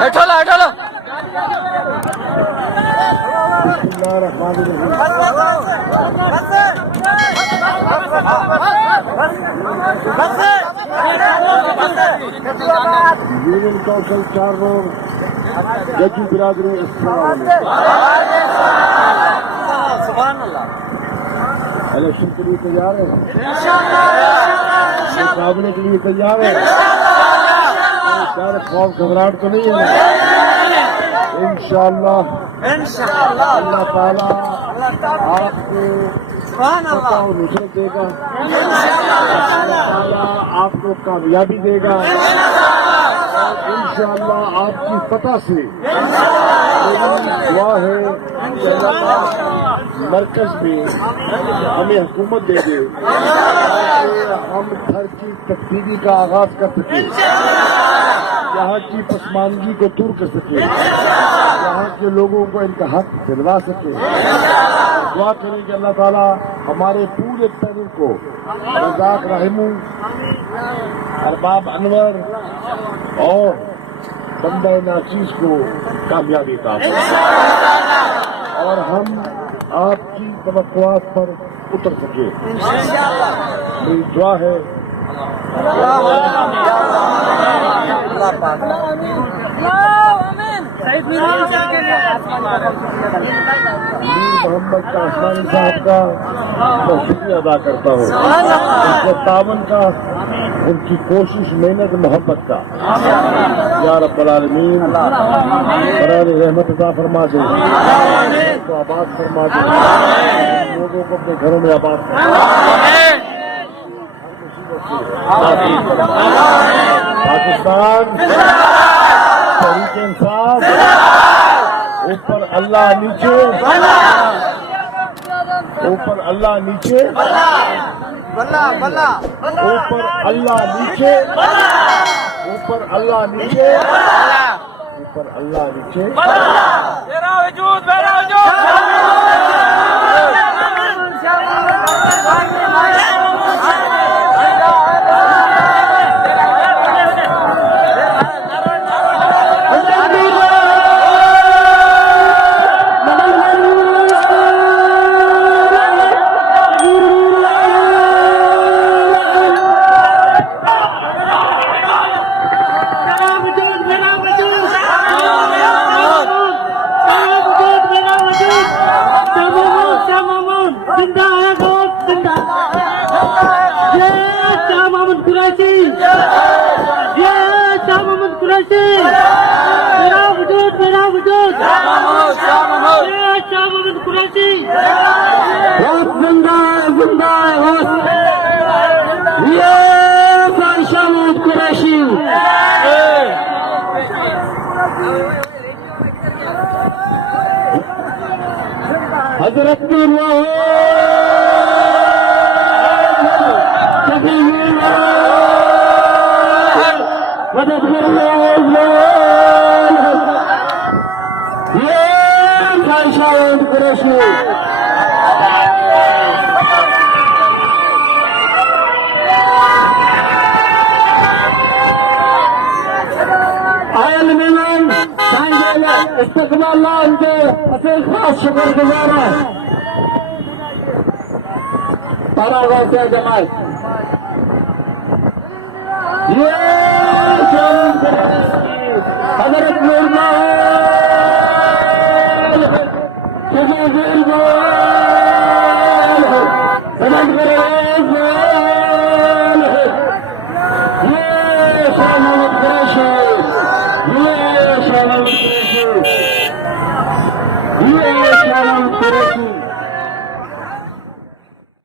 हेठो लो union council 4 road जजी बिरादरी election के लिए तैयार है, मुकाबले के लिए तैयार है, डर खौफ घबराहट तो नहीं है। इंशाअल्लाह अल्लाह ताला आपको पक्का और नुसरत देगा, अल्लाह ताला आपको कामयाबी देगा और इंशाअल्लाह आपकी फतह से मेरी दुआ है कि अल्लाह मरकज में हमें हुकूमत दे दे, हम घर की तब्दीली का आगाज कर सके, यहाँ की पसमानगी को दूर कर सके, यहाँ के लोगों को इनका हक दिलवा सके। दुआ करें कि अल्लाह ताला हमारे पूरे पैनल को, रज़ाक रहमू, अरबाब अनवर और बंदा नाचीज को कामयाबी का और हम आपकी तवक्कुआत पर उतर सके। मेरी दुआ है मोहम्मद कासमानी साहब का मैं शुक्रिया अदा करता हूँ, उनके तावन का, उनकी कोशिश, मेहनत, मोहब्बत का। या रब्बुल आलमीन बराए रहमत अता फरमा दे, को आबाद फरमा दे, लोगों को अपने घरों में आबाद फरमा दे। पाकिस्तान तहरीक इंसाफ, ऊपर अल्लाह नीचे, ऊपर अल्लाह नीचे, ऊपर अल्लाह नीचे, ऊपर अल्लाह नीचे, ऊपर अल्लाह नीचे। मेरा वजूद, मेरा वजूद। मेरा वजूद, मेरा वजूद, जिंदा जिंदा ये शाह महमूद कुरैशी। हजरत ये शाह महमूद कुरैशी। इस्तकबाल उनके असल खास शुक्रगुजार है। तारागढ़ से जमात ये हजरत नूर